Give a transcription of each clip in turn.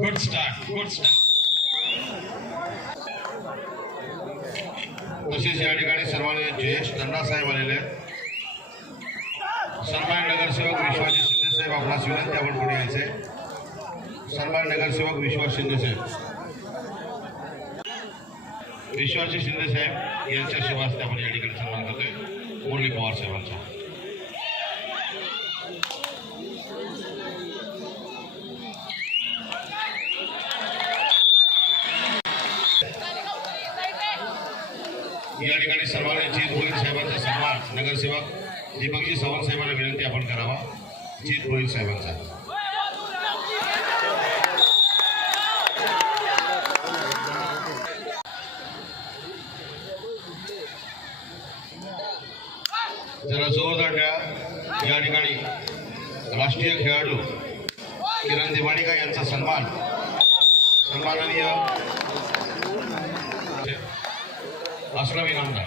Good start good start. तसेच या ठिकाणी सर्वांनी जयेश धन्ना साहेब आलेले आहेत। सन्मान नगरसेवक विश्वास शिंदे साहेब आपणास विनंती आपण पुढे यायचे। सन्मान नगरसेवक विश्वास शिंदे साहेब, विश्वास शिंदे साहेब यांच्या शिवास्ते आपण या ठिकाणी सन्मान करतोय मुरली पवार साहेबांचा। या ठिकाणी सर्वांनी जीत भोईर साहेबांचा सन्मान नगरसेवक दीपकजी सावंत साहेबांना विनंती आपण करावा। जीत भोईर साहेबांचा जरा जोरदार टाळ्या। या ठिकाणी राष्ट्रीय खेळाडू किरण दिवाणीकर यांचा सन्माननीय असला विनंती।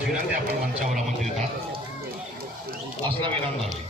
विनंती आपण मंचावर आमंत्रित आहात। असला विनंती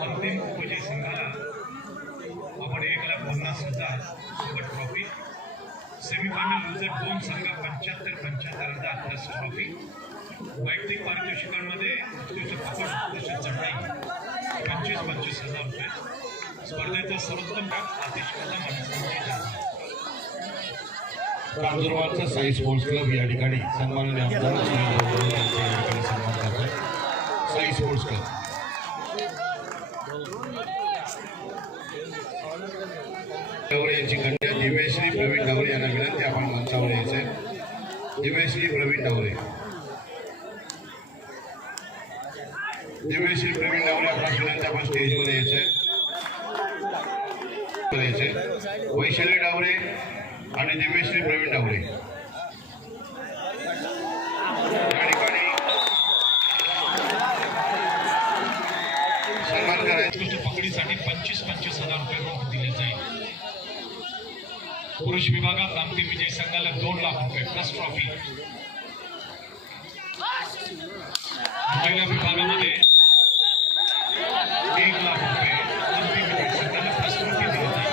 अंतिम उपविजय संघाला आपण 1,50,000 सोबत ट्रॉफी। सेमीफायनल लुझर 2 संघ 75,000 प्लस ट्रॉफी। वैयक्तिक पारितोषिकांमध्ये उत्कृष्ट पकड तसेच चढाई 25,000 रुपये। स्पर्धेचा सर्वोत्तम आतिश कदम आणि संजय रांजूरवाडचा साई स्पोर्ट्स क्लब या ठिकाणी सन्माननीय आमदार यांच्या या ठिकाणी सन्मान करतोय। साई स्पोर्ट्स क्लब यांची कन्या दिव्यश्री प्रवीण डावरे यांना विनंती आपण मंचावर यायचे। दिव्यश्री प्रवीण डावरे, दिव्यश्री प्रवीण डावरे आपल्याला विनंती आपण स्टेजवर यायचे। वैशाली डावरे आणि दिव्यश्री प्रवीण डावरे या ठिकाणी सन्मान करायचे। पकडीसाठी 25,000 रुपये रोख दिले जाईल। पुरुष विभागात अंतिम विजय संघाला 2 लाख रुपये प्लस ट्रॉफी। महिला विभागामध्ये 1 लाख रुपये अंतिम विजय संघाला प्लस ट्रॉफी दिली जाईल।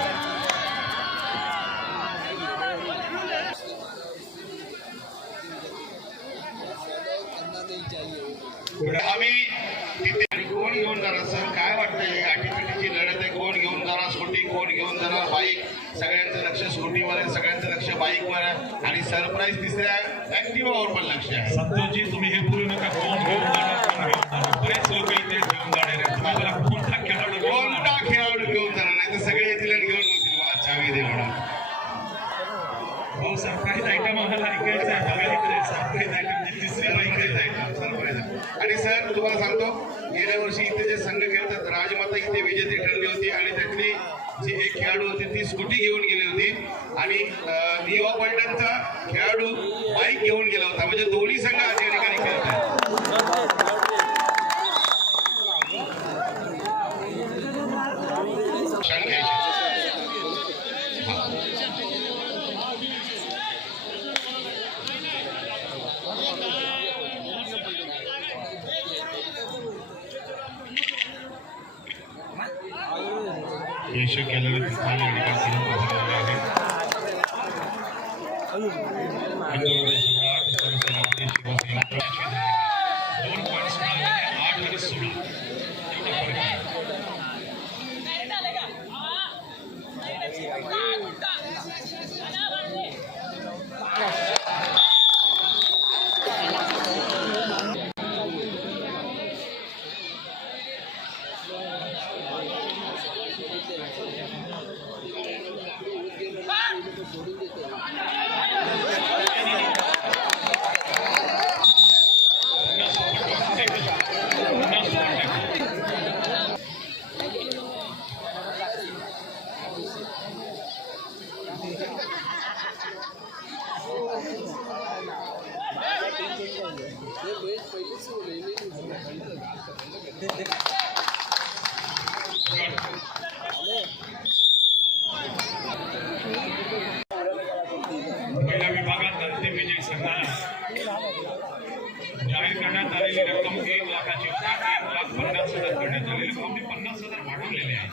आम्ही तिथे कोण घेऊन जाणार सर, काय वाटतंय? आटीपिटीची लढत आहे, कोण घेऊन जाणार स्कूटी, कोण घेऊन जाणार बाईक? सगळ्यांचं लक्ष स्कूटीवर आहे, सगळ्यांचं लक्ष बाईकवर आहे आणि सरप्राईज तिसऱ्या ऍक्टिव्हावर पण लक्ष आहे। संतोषजी तुम्ही हे बोलू नका कोण घेऊन जाणार कोण घेऊन जाणार। बरेच लोक इथे घेऊन जाणार आहेत। तुम्हाला कोणता खेळाडू घेऊन जाणार नाही तर सगळे येतील आणि घेऊन बसतील मला चावी दे म्हणून। हो सरप्राईज आयटम आम्हाला ऐकायचं आहे। बघा इकडे सरप्राईज आयटम तिसरी सरप्राईज। आणि सर तुम्हाला सांगतो गेल्या वर्षी इथे जे संघ खेळतात राजमाता इथे विजेती ठरली होती आणि त्यातली जी एक खेळाडू होती ती स्कूटी घेऊन गेली होती आणि युवा पलटणचा खेळाडू बाईक घेऊन गेला होता। म्हणजे दोन्ही संघ आज या ठिकाणी खेळतात। केशव केलेले स्थान या ठिकाणी पोहोचलेले आहेत. हिंदुस्थानी सम्राट सरसेनापती शिवसेना 2 पॉईंट्स मिळाले 8 आणि 16 एवढा फरक आहे. महिला विभागात अंतिम विजयी संघाला जाहीर करण्यात आलेली रक्कम 1 लाखाची होती. 1,50,000 करण्यात आलेली रक्कम 50,000 वाढवलेले आहे.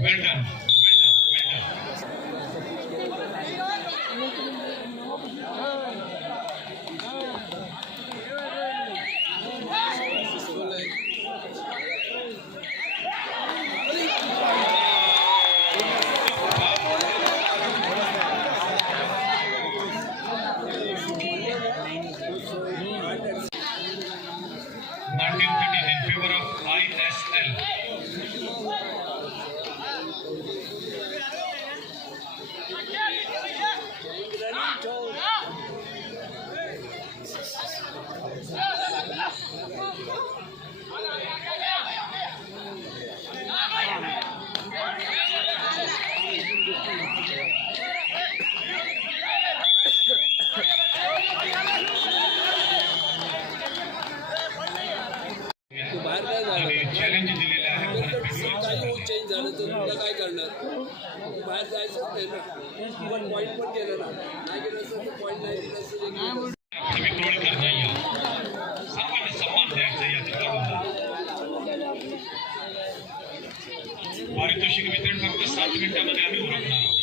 Well done. Martin is in favor of ISL. Challenge दिलेलं आहे. चेंज झालं तर तुला काय करणार? बाहेर जायचं नाही ना. पॉईंट पण केलं ना. नाही गेलं असं तर पॉईंट नाही दिलं असं तुम्ही तोड कर नाही सर्वांनी सन्मान द्यायचा या ठिकाणी. पारितोषिक वितरण फक्त 7 मिनिटांमध्ये आम्ही उरकणार आहोत.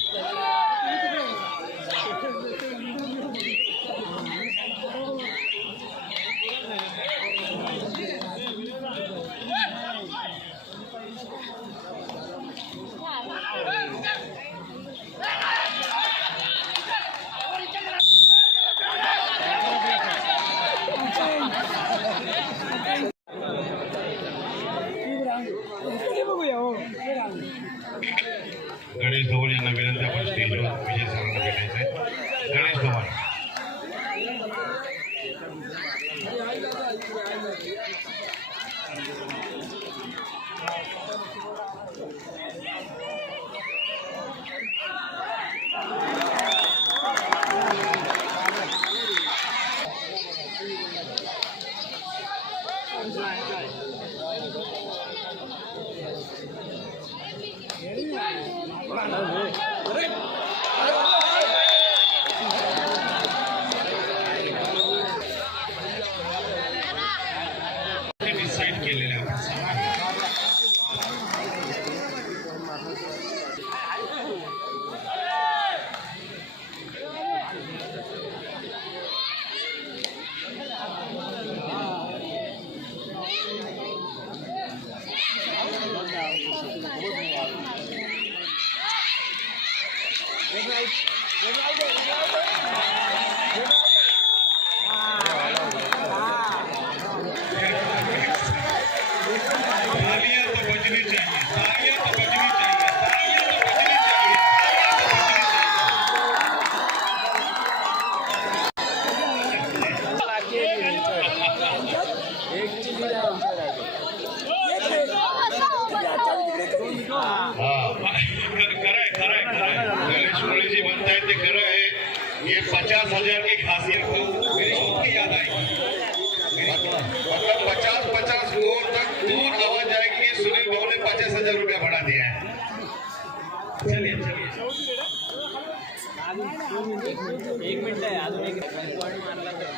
गणेश धवल यांना विनंती आपण स्टेजवर विजय सरांना भेटायचं आहे. गणेश धवल डिसाईड केलेले आपण गणेश मुळे जे म्हणतायत ते खरं आहे. 50,000 की खासियत मेरी शौक की याद आई। मतलब 50 स्कोर तक दूर आवाज जाएगी कि सुनील बाबू ने 50,000 रुपया बढ़ा दिया है। चलिए चलिए एक मिनिट आहे अजून एक पॉईंट मारला तर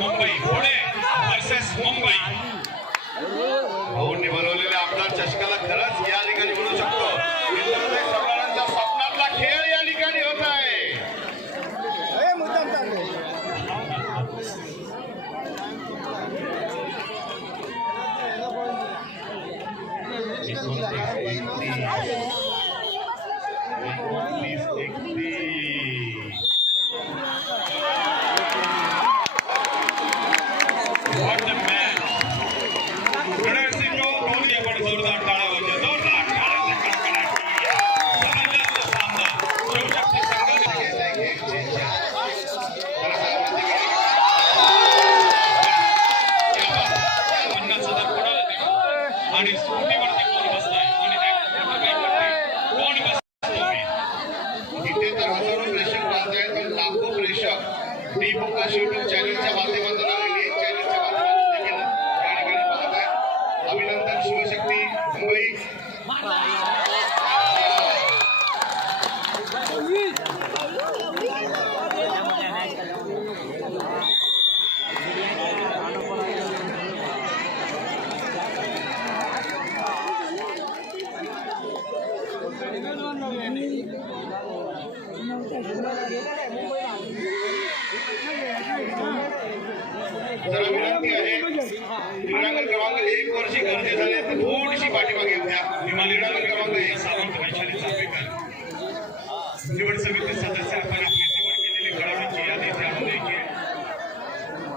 मुंबई पुणे वर्सेस मुंबई भाऊंनी बनवलेल्या आपला चषकाला खरंच या ठिकाणी म्हणू शकतो इंद्रदेव सम्राटांचा स्वप्नातला खेळ या ठिकाणी होत आहे। What a match! रणवीर को कोहली आपण जोरदार टाळ्या वाजवल्या, जोरदार टाळ्यांचा कडकडाट. जबरदस्त सामना. शिवशक्ती संघाने पन्नास हजार कोणाला देऊ? आणि स्कूटीवरती कोण बसलाय आणि कोण बसतो इथे तर हजारो प्रेक्षक पाहत आहेत पण लाखो प्रेक्षक डी फोकस युट्यूब चॅनलच्या माध्यमातून आणि न्यूज चॅनलच्या माध्यमातून देखील या ठिकाणी पाहत आहेत। अभिनंदन शिवशक्ती मुंबई। जरा विनंती आहे क्रीडांगण क्रमांक 1 वरची गर्दी झाली तर थोडीशी पाठीमागे येऊ द्या। क्रीडांगण क्रमांक 1 सावंत वैशाली चापेकर निवड समिती सदस्य आपण आपली निवड केलेली खेळाडूंची यादी त्यामध्ये घे.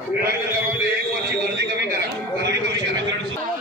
क्रीडांगण क्रमांक 1 वरची गर्दी कमी करा। गर्दी कमी करा। एकदम 4-5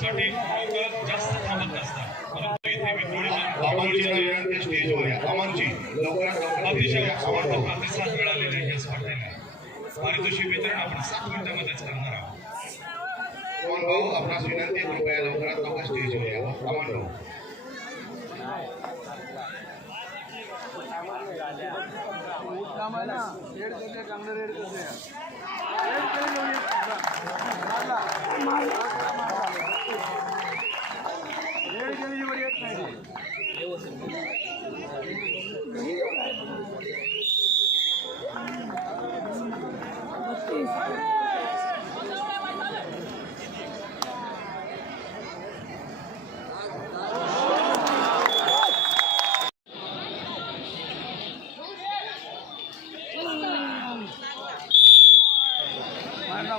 साठी लोक जास्त थांबत नसतात, परंतु इथे विक्रोळी अमनजी स्टेजवर या। अमनजी लवकरात अतिशय लवकर समर्थ प्रतिसाद मिळालेला आहे या स्पर्धेला. पारितोषिक वितरण आपण 7 मिनिटांमध्येच करणार आहोत. अमन भाऊ आपणास विनंती आहे, कृपया लवकरात लवकर स्टेजवर या। अमन भाऊ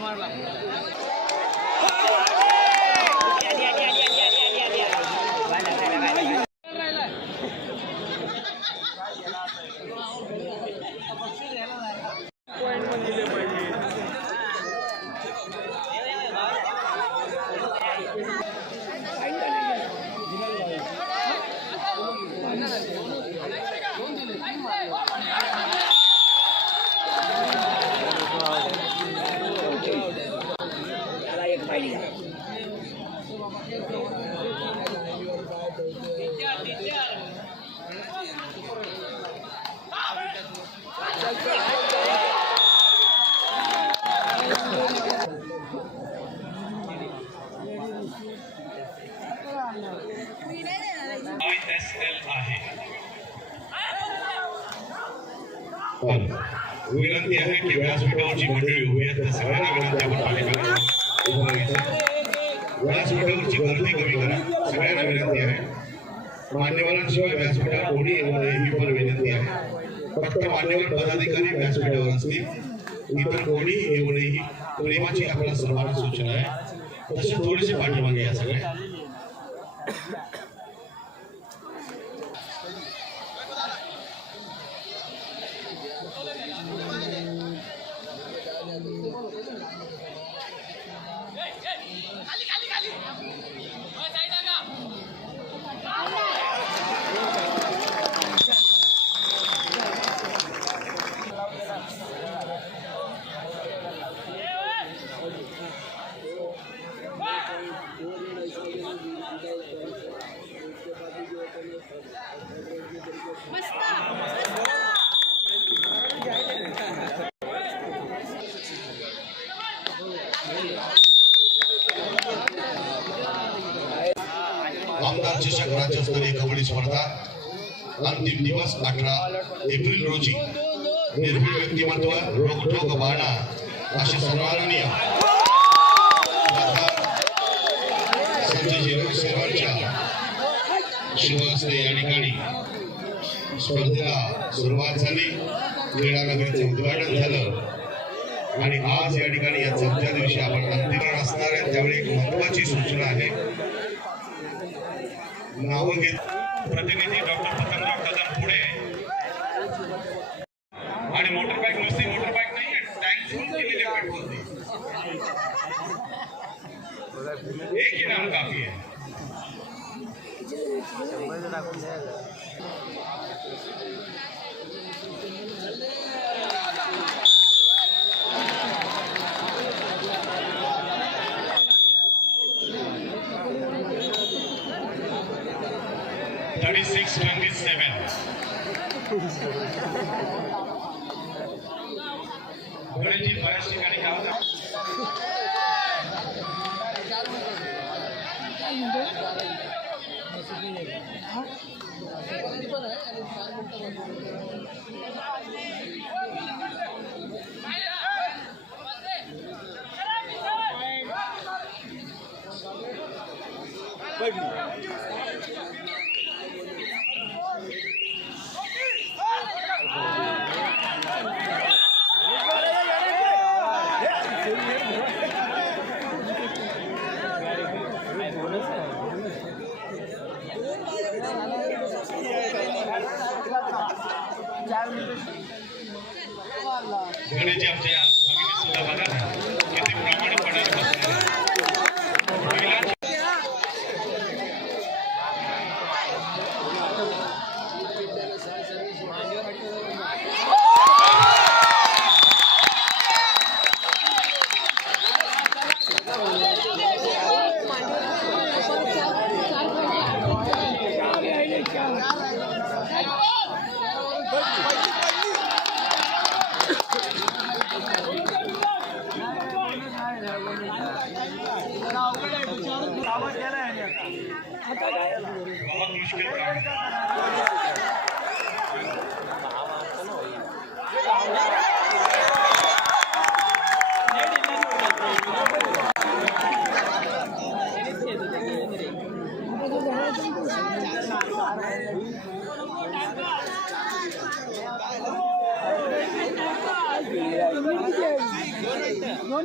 मारला ISL आहे. विनंती आहे की व्यासपीठावरची मंडळी उभी आहेत त्या सगळ्यांना विनंती आपण पाठीमागे उभं राहायचं. व्यासपीठावरची गर्दी कमी करा, सगळ्यांना विनंती आहे. मान्यवरांशिवाय व्यासपीठावर कोणी येऊ नये ही पण विनंती आहे. फक्त मान्यवर पदाधिकारी व्यासपीठावर असतील, इतर कोणी येऊ नये ही प्रेमाची आपल्या सर्वांना सूचना आहे. तसे थोडेसे पाठीमागे या सगळ्या. आमदार चषक राज्यस्तरीय कबड्डी स्पर्धा अंतिम दिवस 18 एप्रिल रोजी. निर्भीड व्यक्तिमत्व, रोखोक बाणा असे सन्माननीय संजय जेरोड सेवांच्या शुभहस्ते या ठिकाणी स्पर्धेला सुरुवात झाली. क्रीडानगरीचं उद्घाटन झालं आणि आज या ठिकाणी या 4थ्या दिवशी आपण अंतिम असणार आहे. त्यावेळी एक महत्वाची सूचना आहे. नावं घेत प्रतिनिधी डॉक्टर पतंगराव कदम पुढे. आणि मोटरबाईक नुसती मोटरबाईक नाही, टँक फुल केलेले पेट्रोलने. एक ही नाम काफी है. गणेशजी बऱ्याच ठिकाणी काम गणेशजी आमच्या भगिनी सुद्धा बघा किती प्रामाणिकपणे बहुत मुश्किल काम No,